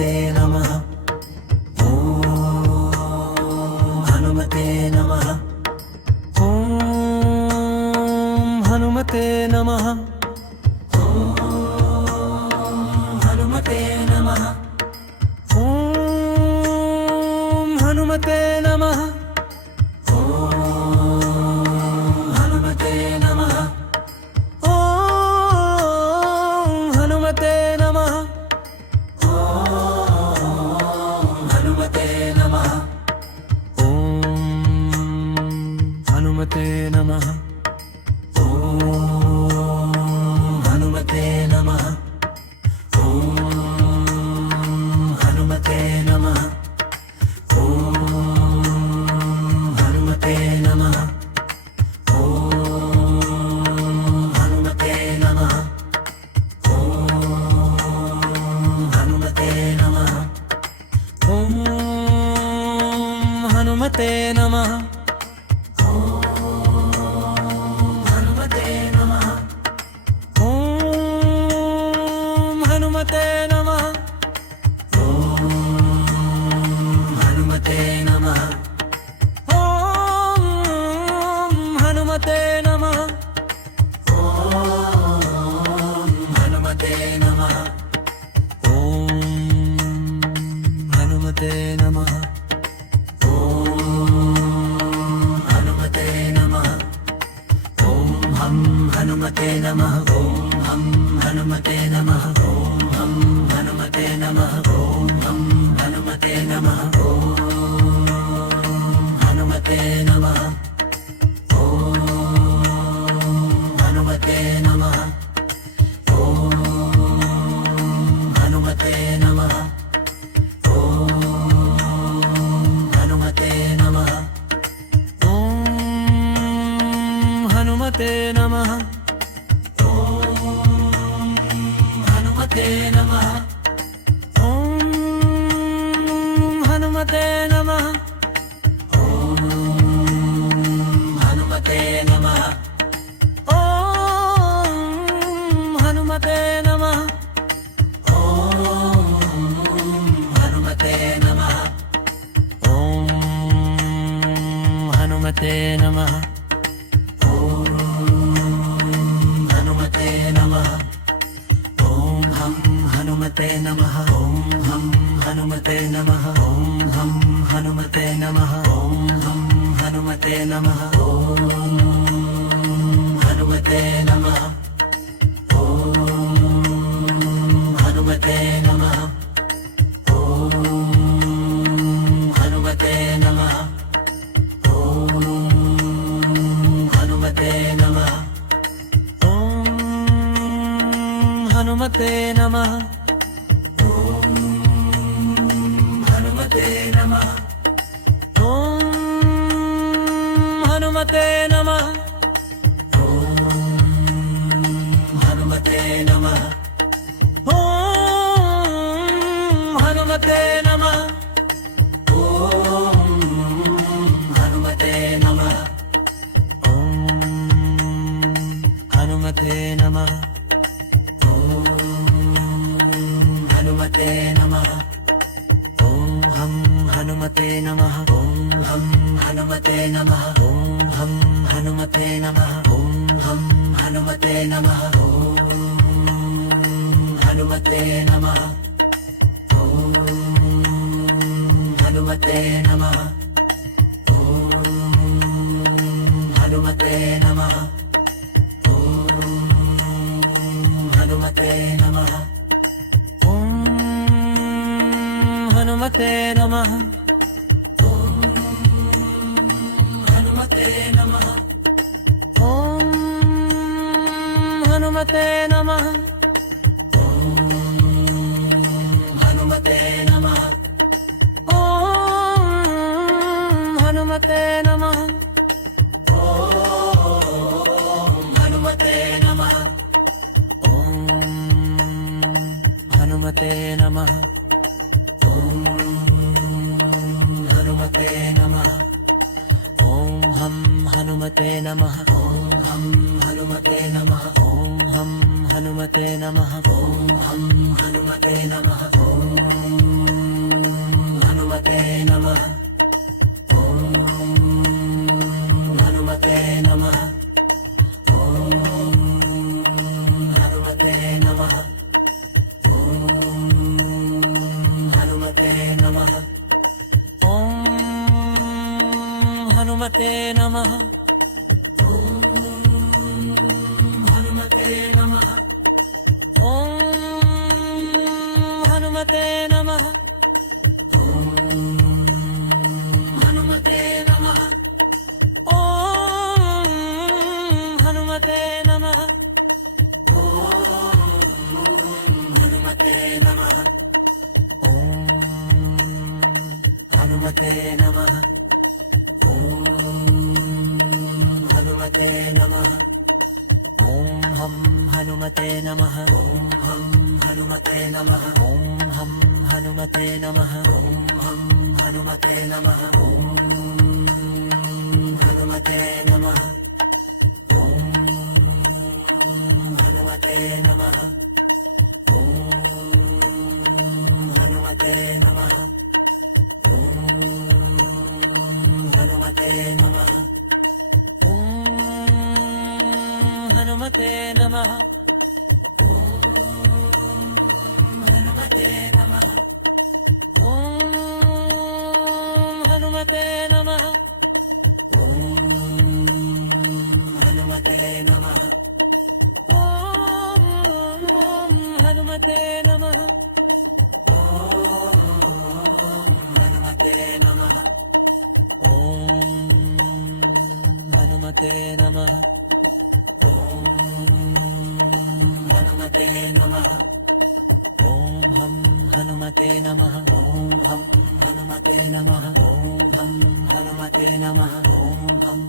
हनुमते नमः। ॐ हनुमते नमः। ॐ हनुमते नमः। ॐ हनुमते नमः। ॐ हनुमते नमः। हनुमते नमः। ॐ हनुमते नमः। ॐ हनुमते नमः। ॐ हनुमते नमः। ॐ हनुमते नमः। ॐ हनुमते नमः। ॐ हनुमते नमः। हनुमते नमः। ॐ हनुमते नमः। ॐ हनुमते नमः। ॐ हनुमते नमः। ॐ हनुमते नमः। ॐ हनुमते नमः। ॐ हम हनुमते नमः। ॐ हम हनुमते नमः। ॐ हनुमते नमः। ॐ हनुमते नमः। ॐ हनुमते नमः। ॐ हनुमते नमः। ॐ हनुमते नमः। ॐ हनुमते नमः। ॐ हनुमते नमः। हनुमते नमः। ॐ हनुमते नमः। ॐ हनुमते नमः। ॐ हनुमते नमः। ॐ हनुमते नमः। ॐ हनुमते नमः। ॐ हनुमते नमः। ॐ हम हनुमते नमः। ॐ हम हनुमते नमः। ॐ हम हनुमते नमः। ॐ हम हनुमते नमः। ॐ हनुमते नमः। ॐ हनुमते नमः। ॐ हनुमते नमः। ॐ हनुमते नमः। ॐ हनुमते नमः। ॐ हनुमते नमः। ॐ हनुमते नमः। ॐ हनुमते नमः। ॐ हनुमते नमः। ॐ हनुमते नमः। ॐ हनुमते नमः। हनुमते नमः। ॐ हम हनुमते नमः। ॐ हम हनुमते नमः। ॐ हम हनुमते नमः। ॐ हम हनुमते नमः। ॐ हनुमते नमः। ॐ हनुमते नमः। ॐ हनुमते नमः। ॐ हनुमते नमः। हनुमते नमः। हनुमते नमः। ॐ हनुमते नमः। हनुमते नमः। ॐ हनुमते नमः। हनुमते नमः। ॐ हनुमते नमः। हनुमते नमः। ॐ हम हनुमते नमः। ॐ हम हनुमते नमः। ॐ हम हनुमते नमः। ॐ हम हनुमते नमः। ॐ हनुमते नमः हनुमते नमः हनुमते नमः हनुमते नमः हनुमते नमः हनुमते नमः हनुमते नमः हनुमते नमः हम हनुमते नमः हम हनुमते नमः हम हनुमते नमः हम हनुमते नमः हनुमते नमः हनुमते नमः हनुमते नमः हनुमते नमः हनुमते नमः हनुमते नमः हनुमते नमः हनुमते नमः हनुमते नमः हनुमते नमः हनुमते नमः हनुमते नमः हम हनुमते नमः हम हनुमते नमः हम हनुमते नमः हम